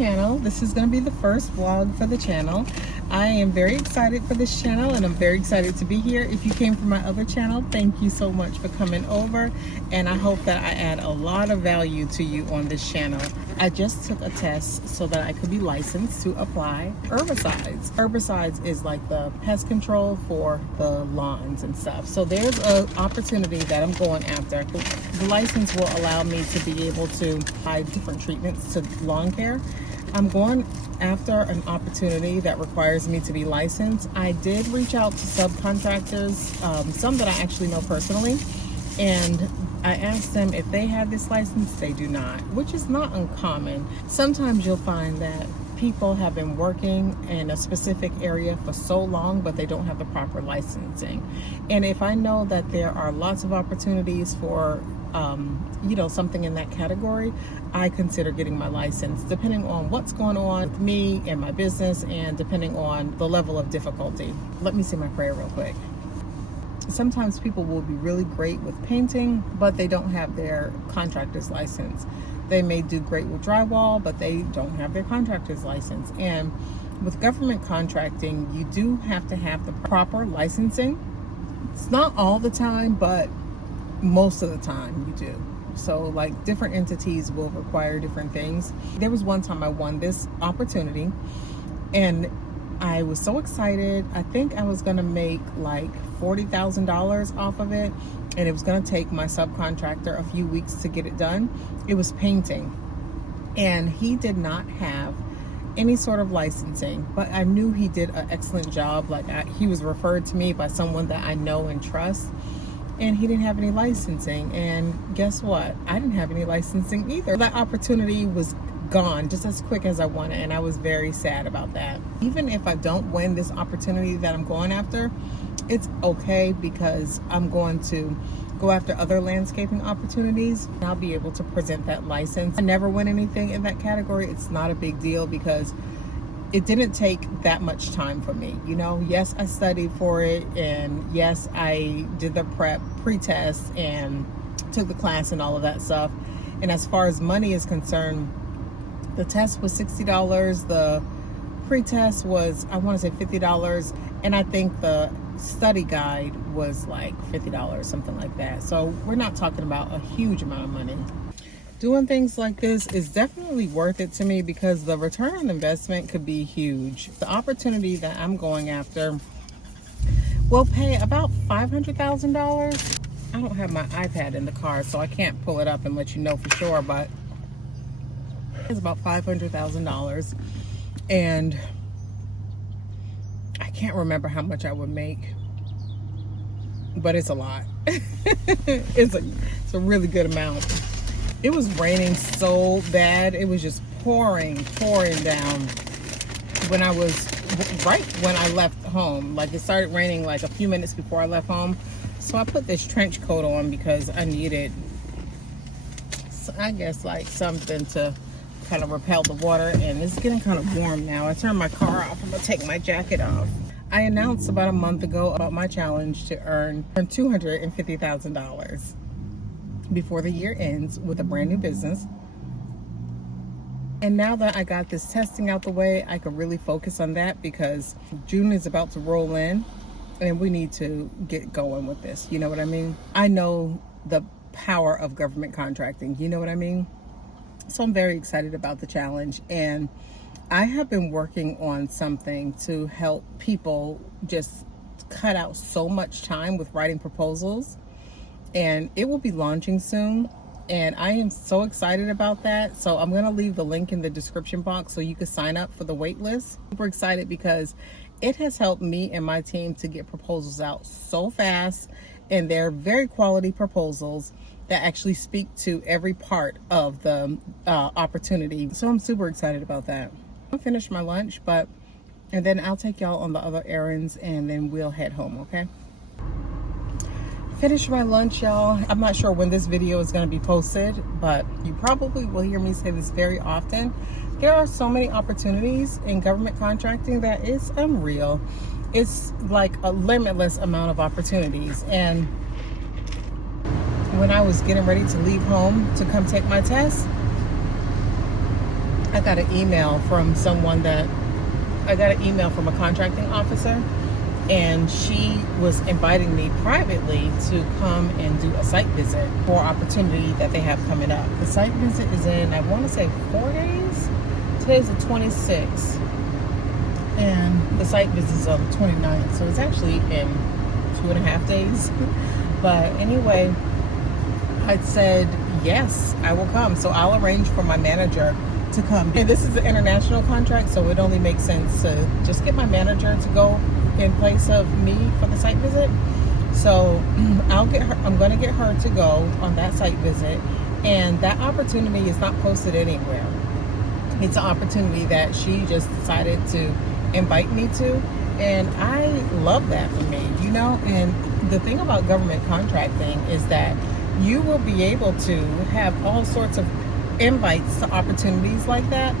channel. This is going to be the first vlog for the channel. I am very excited for this channel and I'm very excited to be here. If you came from my other channel, thank you so much for coming over, and I hope that I add a lot of value to you on this channel. I just took a test so that I could be licensed to apply herbicides. Herbicides is like the pest control for the lawns and stuff. So there's an opportunity that I'm going after. The license will allow me to be able to apply different treatments to lawn care. I'm going after an opportunity that requires me to be licensed. I did reach out to subcontractors, some that I actually know personally, and I asked them if they have this license. They do not, which is not uncommon. Sometimes you'll find that people have been working in a specific area for so long, but they don't have the proper licensing. And if I know that there are lots of opportunities for something in that category, I consider getting my license, depending on what's going on with me and my business, and depending on the level of difficulty. Let me say my prayer real quick. Sometimes people will be really great with painting, but they don't have their contractor's license. They may do great with drywall, but they don't have their contractor's license. And with government contracting, you do have to have the proper licensing. It's not all the time, but most of the time you do. So like different entities will require different things. There was one time I won this opportunity and I was so excited. I think I was gonna make like $40,000 off of it, and it was gonna take my subcontractor a few weeks to get it done. It was painting, and he did not have any sort of licensing, but I knew he did an excellent job. He was referred to me by someone that I know and trust, and he didn't have any licensing. And guess what? I didn't have any licensing either. That opportunity was gone just as quick as I wanted, and I was very sad about that. Even if I don't win this opportunity that I'm going after, it's okay, because I'm going to go after other landscaping opportunities and I'll be able to present that license. I never win anything in that category. It's not a big deal because it didn't take that much time for me. Yes, I studied for it, and yes, I did the pre-test and took the class and all of that stuff. And as far as money is concerned, the test was $60. The pre-test was, I want to say $50. And I think the study guide was like $50, something like that. So we're not talking about a huge amount of money. Doing things like this is definitely worth it to me because the return on investment could be huge. The opportunity that I'm going after will pay about $500,000. I don't have my iPad in the car, so I can't pull it up and let you know for sure, but it's about $500,000, and I can't remember how much I would make, but it's a lot. It's a really good amount. It was raining so bad. It was just pouring down when I left home. Like, it started raining like a few minutes before I left home. So I put this trench coat on because I needed, I guess, like something to kind of repel the water. And it's getting kind of warm now. I turned my car off. I'm gonna take my jacket off. I announced about a month ago about my challenge to earn $250,000 before the year ends with a brand new business. And now that I got this testing out the way, I could really focus on that because June is about to roll in and we need to get going with this. You know what I mean? I know the power of government contracting. You know what I mean? So I'm very excited about the challenge, and I have been working on something to help people just cut out so much time with writing proposals, and it will be launching soon, and I am so excited about that. So I'm going to leave the link in the description box so you can sign up for the wait list. Super excited because it has helped me and my team to get proposals out so fast, and they're very quality proposals that actually speak to every part of the opportunity. So I'm super excited about that. I'll finish my lunch, and then I'll take y'all on the other errands, and then we'll head home, okay? Finish my lunch, y'all. I'm not sure when this video is going to be posted, but you probably will hear me say this very often. There are so many opportunities in government contracting that it's unreal. It's like a limitless amount of opportunities. And when I was getting ready to leave home to come take my test, I got an email from a contracting officer, and she was inviting me privately to come and do a site visit for opportunity that they have coming up. The site visit is in, I want to say, 4 days. Today's the 26th, and the site visit is on the 29th, so it's actually in 2.5 days. But anyway, I said, yes, I will come. So I'll arrange for my manager to come. And this is an international contract, so it only makes sense to just get my manager to go in place of me for the site visit. So I'm going to get her to go on that site visit. And that opportunity is not posted anywhere. It's an opportunity that she just decided to invite me to. And I love that for me, you know. And the thing about government contracting is that you will be able to have all sorts of invites to opportunities like that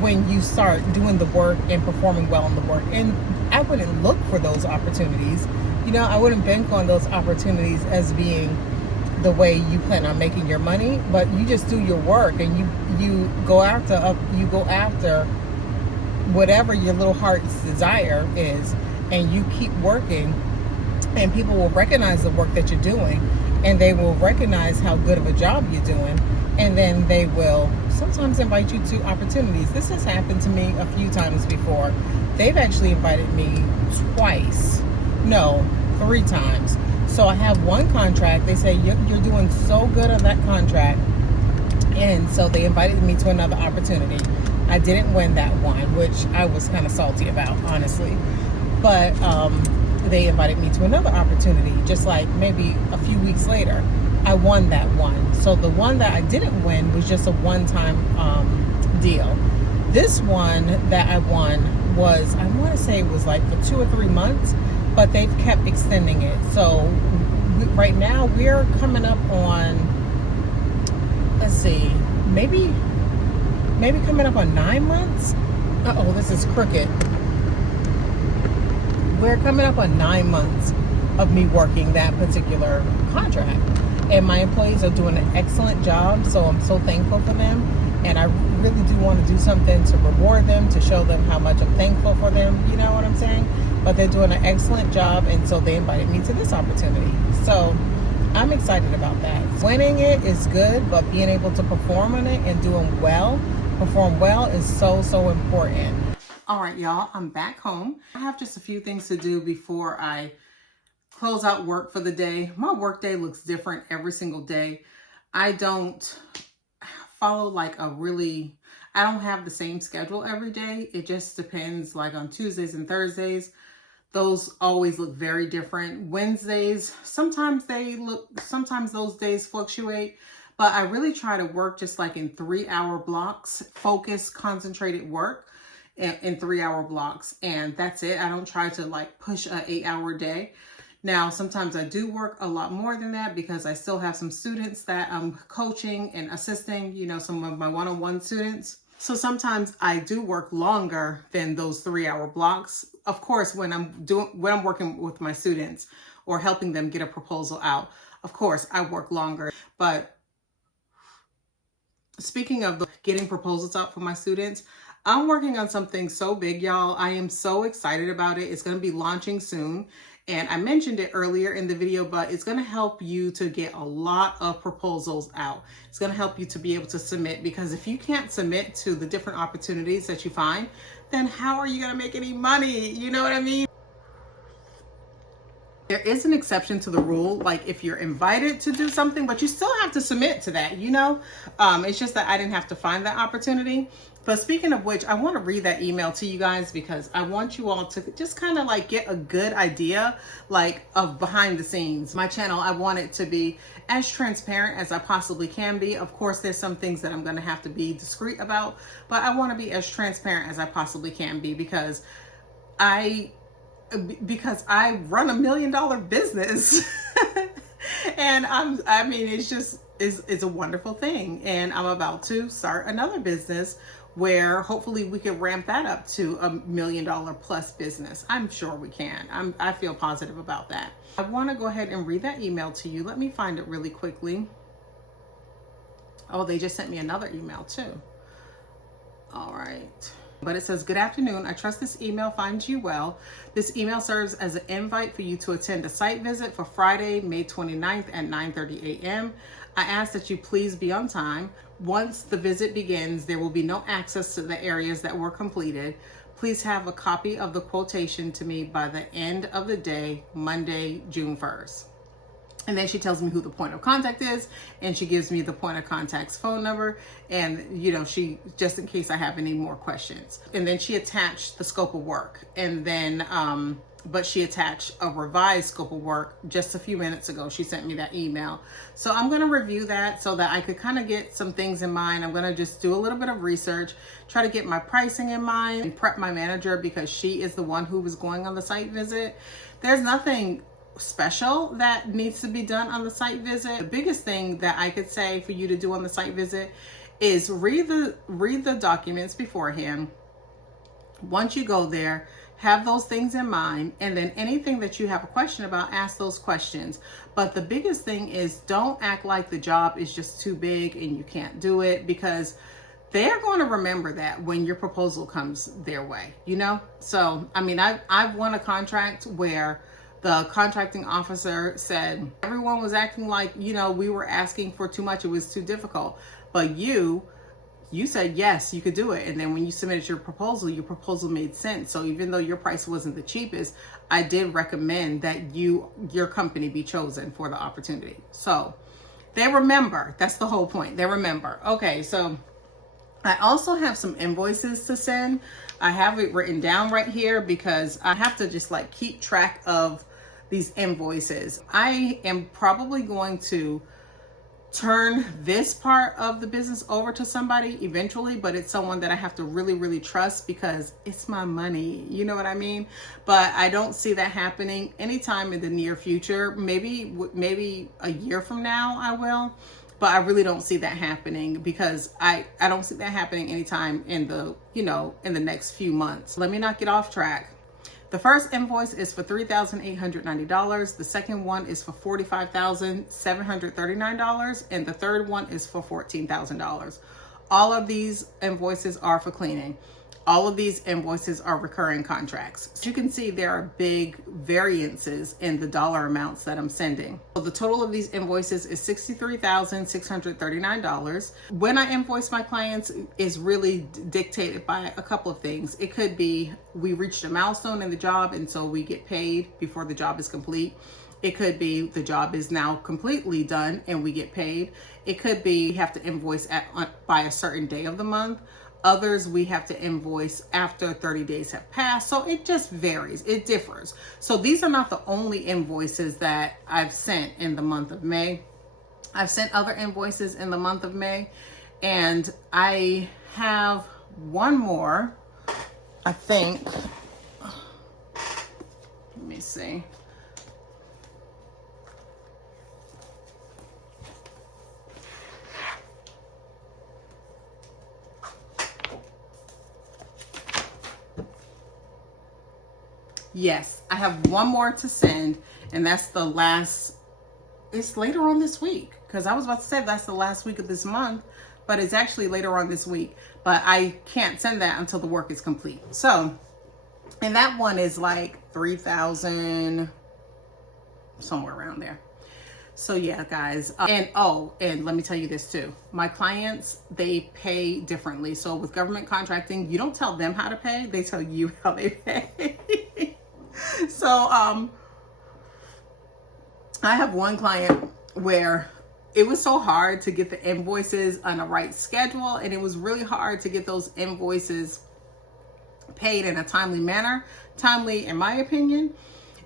when you start doing the work and performing well in the work. And I wouldn't look for those opportunities. You know, I wouldn't bank on those opportunities as being the way you plan on making your money, but you just do your work and you go after whatever your little heart's desire is, and you keep working, and people will recognize the work that you're doing, and they will recognize how good of a job you're doing, and then they will sometimes invite you to opportunities. This has happened to me a few times before. They've actually invited me three times. So I have one contract. They say, you're doing so good on that contract, and so they invited me to another opportunity. I didn't win that one, which I was kind of salty about, honestly. But they invited me to another opportunity, just like maybe a few weeks later. I won that one. So the one that I didn't win was just a one-time deal. This one that I won was, I want to say it was like for 2 or 3 months, but they've kept extending it. So right now we're coming up on, let's see, maybe coming up on 9 months. Uh-oh, this is crooked. We're coming up on 9 months of me working that particular contract. And my employees are doing an excellent job, so I'm so thankful for them. And I really do want to do something to reward them, to show them how much I'm thankful for them, you know what I'm saying? But they're doing an excellent job, and so they invited me to this opportunity. So I'm excited about that. Winning it is good, but being able to perform on it and perform well is so important. All right, y'all, I'm back home. I have just a few things to do before I close out work for the day. My work day looks different every single day. I don't follow I don't have the same schedule every day. It just depends. Like on Tuesdays and Thursdays, those always look very different. Wednesdays, sometimes those days fluctuate, but I really try to work just like in 3-hour blocks, focused, concentrated work in 3-hour blocks. And that's it. I don't try to like push a 8-hour day. Now, sometimes I do work a lot more than that because I still have some students that I'm coaching and assisting, you know, some of my one-on-one students. So sometimes I do work longer than those 3-hour blocks. Of course, when I'm working with my students or helping them get a proposal out, of course, I work longer. But speaking of getting proposals out for my students, I'm working on something so big, y'all. I am so excited about it. It's going to be launching soon. And I mentioned it earlier in the video, but it's going to help you to get a lot of proposals out. It's going to help you to be able to submit, because if you can't submit to the different opportunities that you find, then how are you going to make any money? You know what I mean? There is an exception to the rule, like if you're invited to do something, but you still have to submit to that, you know? It's just that I didn't have to find that opportunity. But speaking of which, I want to read that email to you guys because I want you all to just kind of like get a good idea like of behind the scenes. My channel, I want it to be as transparent as I possibly can be. Of course, there's some things that I'm going to have to be discreet about, but I want to be as transparent as I possibly can be because I run $1 million business and it's a wonderful thing. And I'm about to start another business where hopefully we can ramp that up to $1 million plus business. I'm sure we can. I feel positive about that. I want to go ahead and read that email to you. Let me find it really quickly. Oh, they just sent me another email too. All right. But it says, good afternoon. I trust this email finds you well. This email serves as an invite for you to attend a site visit for Friday, May 29th at 9:30 a.m. I ask that you please be on time. Once the visit begins, there will be no access to the areas that were completed. Please have a copy of the quotation to me by the end of the day, Monday, June 1st. And then she tells me who the point of contact is, and she gives me the point of contact's phone number, and she, just in case I have any more questions. And then she attached the scope of work, and then but she attached a revised scope of work just a few minutes ago. She sent me that email. So I'm going to review that so that I could kind of get some things in mind. I'm going to just do a little bit of research, try to get my pricing in mind, and prep my manager because she is the one who was going on the site visit. There's nothing special that needs to be done on the site visit. The biggest thing that I could say for you to do on the site visit is read the documents beforehand. Once you go there, have those things in mind, and then anything that you have a question about, ask those questions. But the biggest thing is, don't act like the job is just too big and you can't do it, because they're going to remember that when your proposal comes their way, So, I mean, I've won a contract where the contracting officer said everyone was acting like, we were asking for too much. It was too difficult. But you said, yes, you could do it. And then when you submitted your proposal made sense. So even though your price wasn't the cheapest, I did recommend that your company be chosen for the opportunity. So they remember. That's the whole point. They remember. Okay, so I also have some invoices to send. I have it written down right here because I have to just keep track of these invoices. I am probably going to turn this part of the business over to somebody eventually, but it's someone that I have to really, really trust because it's my money. You know what I mean? But I don't see that happening anytime in the near future. Maybe a year from now I will, but I really don't see that happening because I don't see that happening anytime in the, in the next few months. Let me not get off track. The first invoice is for $3,890. The second one is for $45,739. And the third one is for $14,000. All of these invoices are for cleaning. All of these invoices are recurring contracts. As you can see, there are big variances in the dollar amounts that I'm sending. So the total of these invoices is $63,639. When I invoice my clients is really dictated by a couple of things. It could be we reached a milestone in the job and so we get paid before the job is complete. It could be the job is now completely done and we get paid. It could be we have to invoice by a certain day of the month. Others, we have to invoice after 30 days have passed. So it just varies. It differs. So these are not the only invoices that I've sent in the month of May. I've sent other invoices in the month of May. And I have one more, I think. Let me see. Yes, I have one more to send, and that's the last, it's later on this week, because I was about to say that's the last week of this month, but it's actually later on this week, but I can't send that until the work is complete. So, and that one is like 3,000, somewhere around there. So yeah, guys, and let me tell you this too. My clients, they pay differently. So with government contracting, you don't tell them how to pay, they tell you how they pay. So I have one client where it was so hard to get the invoices on the right schedule, and it was really hard to get those invoices paid in a timely manner. Timely, in my opinion.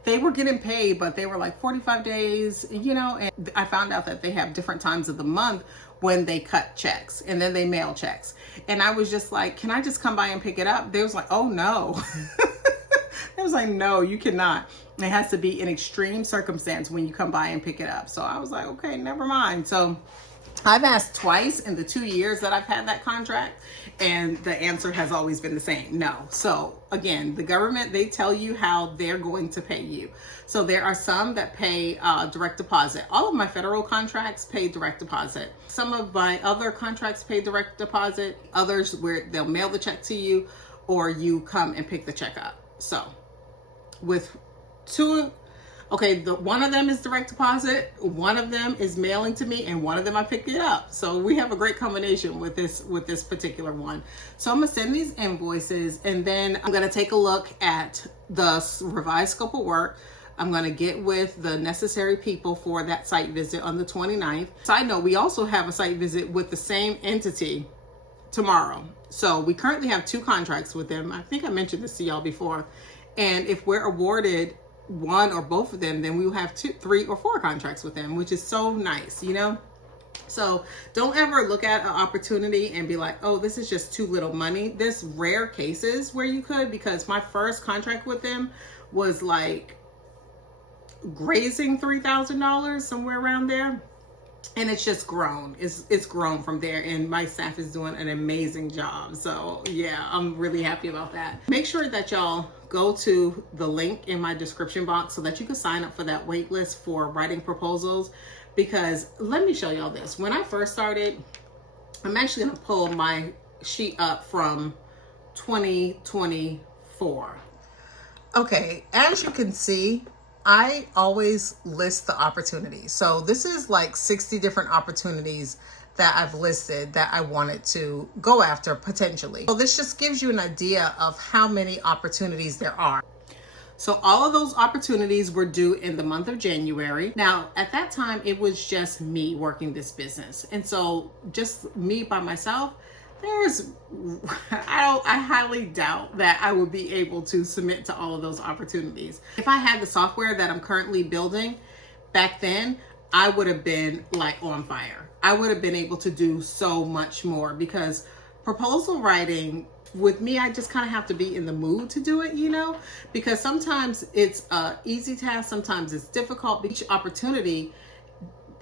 They were getting paid, but they were like 45 days, and I found out that they have different times of the month when they cut checks and then they mail checks. And I was just like, can I just come by and pick it up? They was like, oh no. I was like, no, you cannot. It has to be an extreme circumstance when you come by and pick it up. So I was like, okay, never mind. So I've asked twice in the 2 years that I've had that contract, and the answer has always been the same: no. So again, the government, they tell you how they're going to pay you. So there are some that pay direct deposit. All of my federal contracts pay direct deposit. Some of my other contracts pay direct deposit. Others where they'll mail the check to you, or you come and pick the check up. So with two, okay, one of them is direct deposit, one of them is mailing to me, and one of them I pick it up. So we have a great combination with this particular one. So I'm gonna send these invoices, and then I'm gonna take a look at the revised scope of work. I'm gonna get with the necessary people for that site visit on the 29th. Side note, we also have a site visit with the same entity tomorrow. So we currently have 2 contracts with them. I think I mentioned this to y'all before. And if we're awarded one or both of them, then we will have 2, 3, or 4 contracts with them, which is so nice, you know? So don't ever look at an opportunity and be like, oh, this is just too little money. There's rare cases where you could, because my first contract with them was like grazing $3,000, somewhere around there. And it's just grown. It's grown from there, and my staff is doing an amazing job. So yeah, I'm really happy about that. Make sure that y'all go to the link in my description box so that you can sign up for that wait list for writing proposals. Because let me show y'all this. When I first started, I'm actually gonna pull my sheet up from 2024. Okay, as you can see, I always list the opportunities. So this is like 60 different opportunities that I've listed that I wanted to go after potentially. So this just gives you an idea of how many opportunities there are. So all of those opportunities were due in the month of January. Now, at that time, it was just me working this business. And so just me by myself, I highly doubt that I would be able to submit to all of those opportunities. If I had the software that I'm currently building back then, I would have been like on fire. I would have been able to do so much more, because proposal writing with me, I just kind of have to be in the mood to do it, you know, because sometimes it's an easy task, sometimes it's difficult. Each opportunity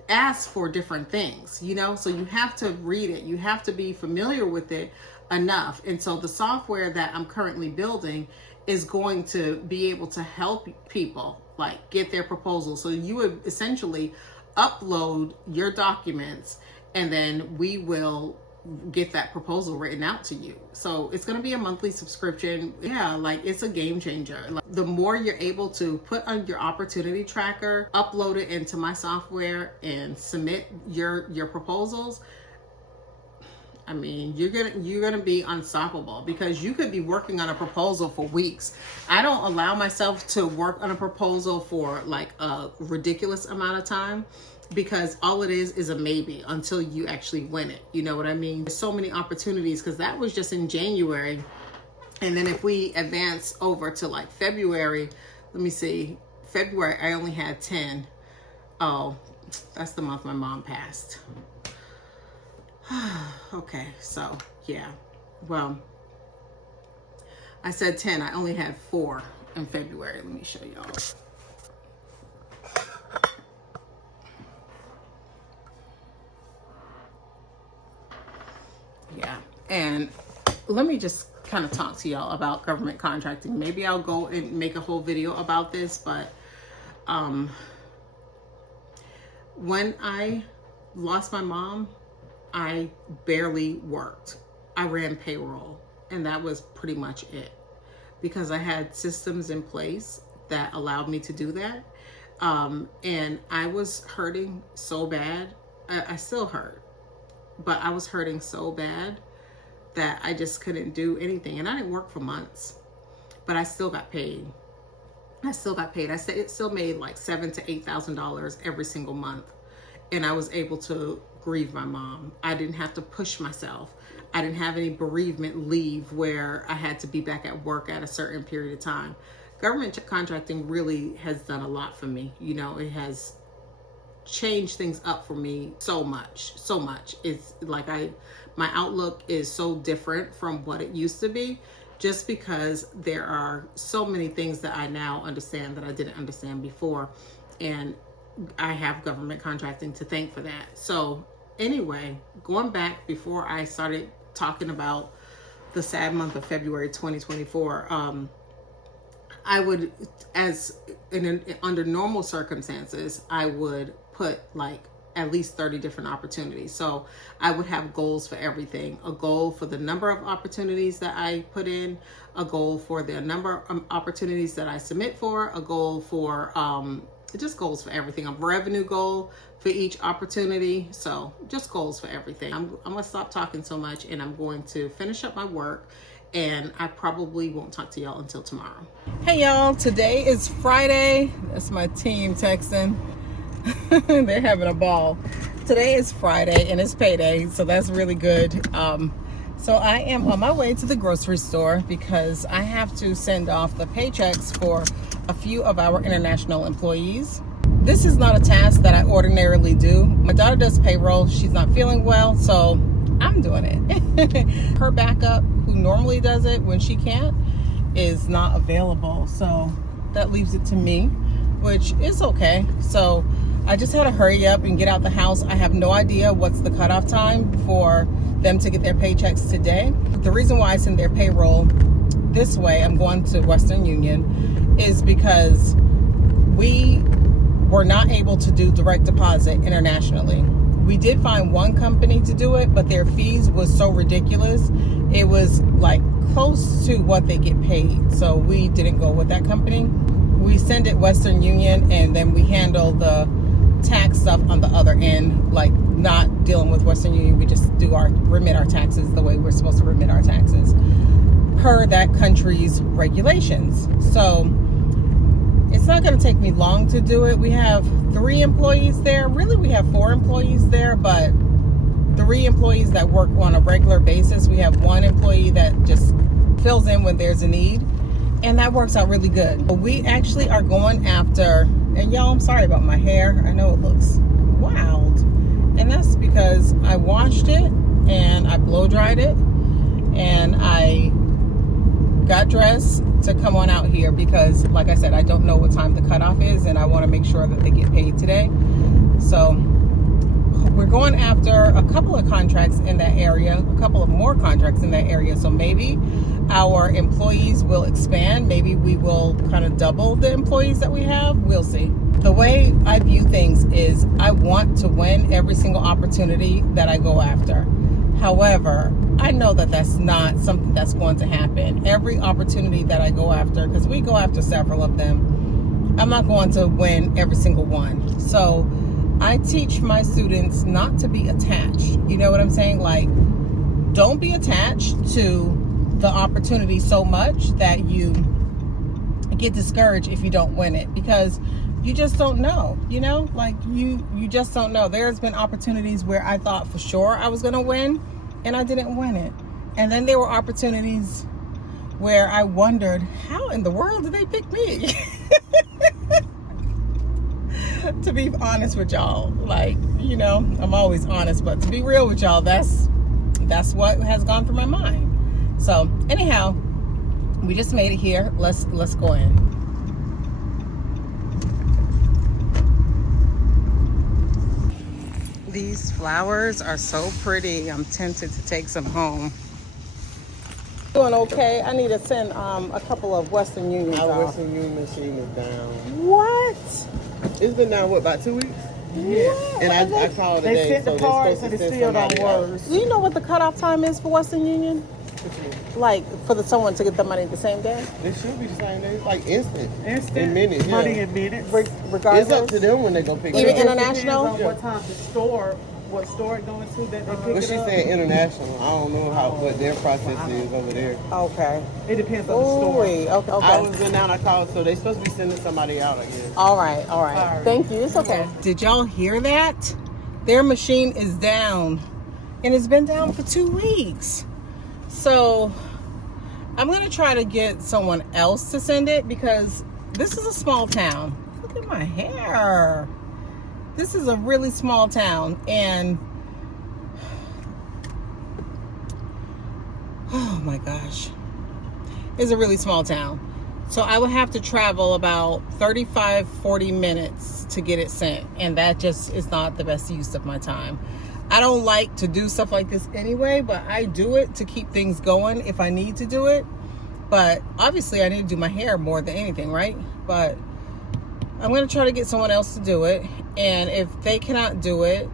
asks for different things, you know, so you have to read it, you have to be familiar with it enough. And so the software that I'm currently building is going to be able to help people like get their proposal. So you would essentially upload your documents, and then we will get that proposal written out to you. So it's going to be a monthly subscription. Yeah, like it's a game changer. Like, the more you're able to put on your opportunity tracker, upload it into my software, and submit your proposals, I mean, you're gonna be unstoppable, because you could be working on a proposal for weeks. I don't allow myself to work on a proposal for like a ridiculous amount of time, because all it is a maybe until you actually win it. You know what I mean? There's so many opportunities, because that was just in January. And then if we advance over to like February, let me see, February, I only had 10. Oh, that's the month my mom passed. Okay, so yeah, well, I said 10, I only had 4 in February. Let me show y'all. Yeah, and let me just kind of talk to y'all about government contracting. Maybe I'll go and make a whole video about this, but when I lost my mom, I barely worked. I ran payroll, and that was pretty much it, because I had systems in place that allowed me to do that. And I was hurting so bad. I still hurt, but I was hurting so bad that I just couldn't do anything. And I didn't work for months, but I still got paid. I still made like $7,000 to $8,000 every single month. And I was able to grieve my mom. I didn't have to push myself. I didn't have any bereavement leave where I had to be back at work at a certain period of time. Government contracting really has done a lot for me. You know, it has changed things up for me so much. It's like my outlook is so different from what it used to be, just because there are so many things that I now understand that I didn't understand before. And I have government contracting to thank for that. So Anyway, going back before I started talking about the sad month of February 2024, I would, under normal circumstances, I would put like at least 30 different opportunities. So I would have goals for everything. A goal for the number of opportunities that I put in, a goal for the number of opportunities that I submit for, a goal for just goals for everything, a revenue goal for each opportunity. So just goals for everything. I'm gonna stop talking so much, and I'm going to finish up my work, and I probably won't talk to y'all until tomorrow. Hey y'all, today is Friday. That's my team texting. They're having a ball. Today is Friday and it's payday, so that's really good. So I am on my way to the grocery store because I have to send off the paychecks for a few of our international employees. This is not a task that I ordinarily do. My daughter does payroll. She's not feeling well, so I'm doing it. Her backup, who normally does it when she can't, is not available, so that leaves it to me, which is okay. So I just had to hurry up and get out the house. I have no idea what's the cutoff time for them to get their paychecks today. The reason why I send their payroll this way, I'm going to Western Union, is because we were not able to do direct deposit internationally. We did find one company to do it, but their fees was so ridiculous. It was like close to what they get paid. So we didn't go with that company. We send it Western Union, and then we handle the tax stuff on the other end, like not dealing with Western Union. We just do remit our taxes the way we're supposed to remit our taxes per that country's regulations. So it's not going to take me long to do it. We have 3 employees there. Really, we have 4 employees there, but 3 employees that work on a regular basis. We have 1 employee that just fills in when there's a need, and that works out really good. We actually are going after, and y'all, I'm sorry about my hair. I know it looks wild, and that's because I washed it and I blow dried it, and I got dressed to come on out here because, like I said, I don't know what time the cutoff is, and I want to make sure that they get paid today. So we're going after a couple of contracts in that area, a couple of more contracts in that area. So maybe our employees will expand. Maybe we will kind of double the employees that we have. We'll see. The way I view things is I want to win every single opportunity that I go after. However, I know that that's not something that's going to happen. Every opportunity that I go after, because we go after several of them, I'm not going to win every single one. So I teach my students not to be attached. You know what I'm saying? Like, don't be attached to the opportunity so much that you get discouraged if you don't win it, because you just don't know, you know, like you just don't know. There's been opportunities where I thought for sure I was going to win and I didn't win it. And then there were opportunities where I wondered, how in the world did they pick me? To be honest with y'all, like, you know, I'm always honest, but to be real with y'all, that's what has gone through my mind. So anyhow, we just made it here. Let's go in. These flowers are so pretty. I'm tempted to take some home. Doing okay. I need to send a couple of Western Unions off. Our Western Union machine is down. What? It's been down, what, about 2 weeks? Yeah. And I called today. They sent the parts and it still don't work. Do you know what the cutoff time is for Western Union? Like for someone to get the money the same day? It should be the same day. It's like instant. In minutes. money in minutes. Regardless? It's up to them when they go pick it up. Even international? Depends on what time the store, what store it going to that they pick But it she's up. saying international. I don't know what their process is over there. Okay. It depends on the store. Okay. I was been down, I called, so they supposed to be sending somebody out, I guess. All right. Thank you. It's okay. Did y'all hear that? Their machine is down, and it's been down for 2 weeks. So I'm gonna try to get someone else to send it, because this is a small town. Look at my hair. This is a really small town, and oh my gosh, it's a really small town. So I would have to travel about 35-40 minutes to get it sent, and that just is not the best use of my time. I don't like to do stuff like this anyway, but I do it to keep things going if I need to do it. But obviously I need to do my hair more than anything, right? But I'm going to try to get someone else to do it. And if they cannot do it,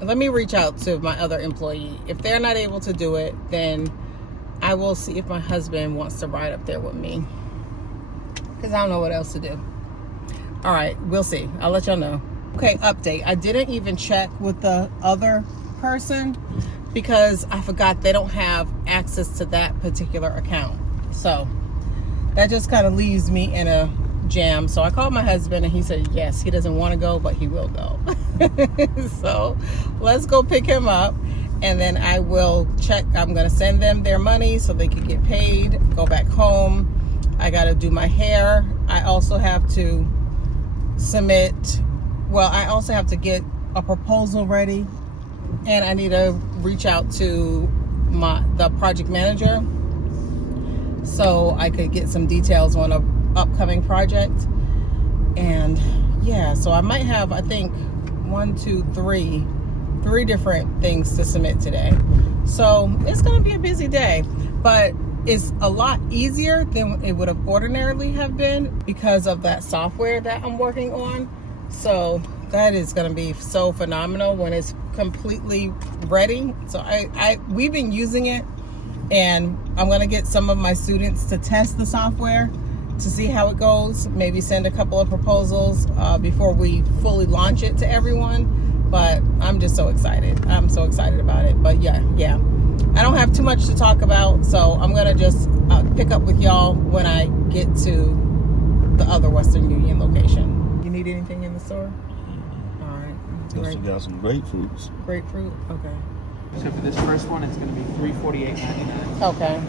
let me reach out to my other employee. If they're not able to do it, then I will see if my husband wants to ride up there with me, because I don't know what else to do. All right, we'll see. I'll let y'all know. Okay, update. I didn't even check with the other person because I forgot they don't have access to that particular account. So that just kind of leaves me in a jam. So I called my husband and he said yes, he doesn't want to go, but he will go. So let's go pick him up, and then I will check. I'm going to send them their money so they can get paid, go back home. I got to do my hair. I also have to submit, well, I also have to get a proposal ready, and I need to reach out to the project manager so I could get some details on a upcoming project. And yeah, so I might have, I think, 3 different things to submit today. So it's going to be a busy day, but it's a lot easier than it would have ordinarily have been because of that software that I'm working on. So that is going to be so phenomenal when it's completely ready. So we've been using it, and I'm going to get some of my students to test the software to see how it goes. Maybe send a couple of proposals before we fully launch it to everyone. But I'm just so excited. I'm so excited about it. But yeah. I don't have too much to talk about, so I'm going to just pick up with y'all when I get to the other Western Union location. You need anything in the store? All right. Also got some grapefruits. Grapefruit? Okay. So for this first one, it's going to be $348.99. Okay.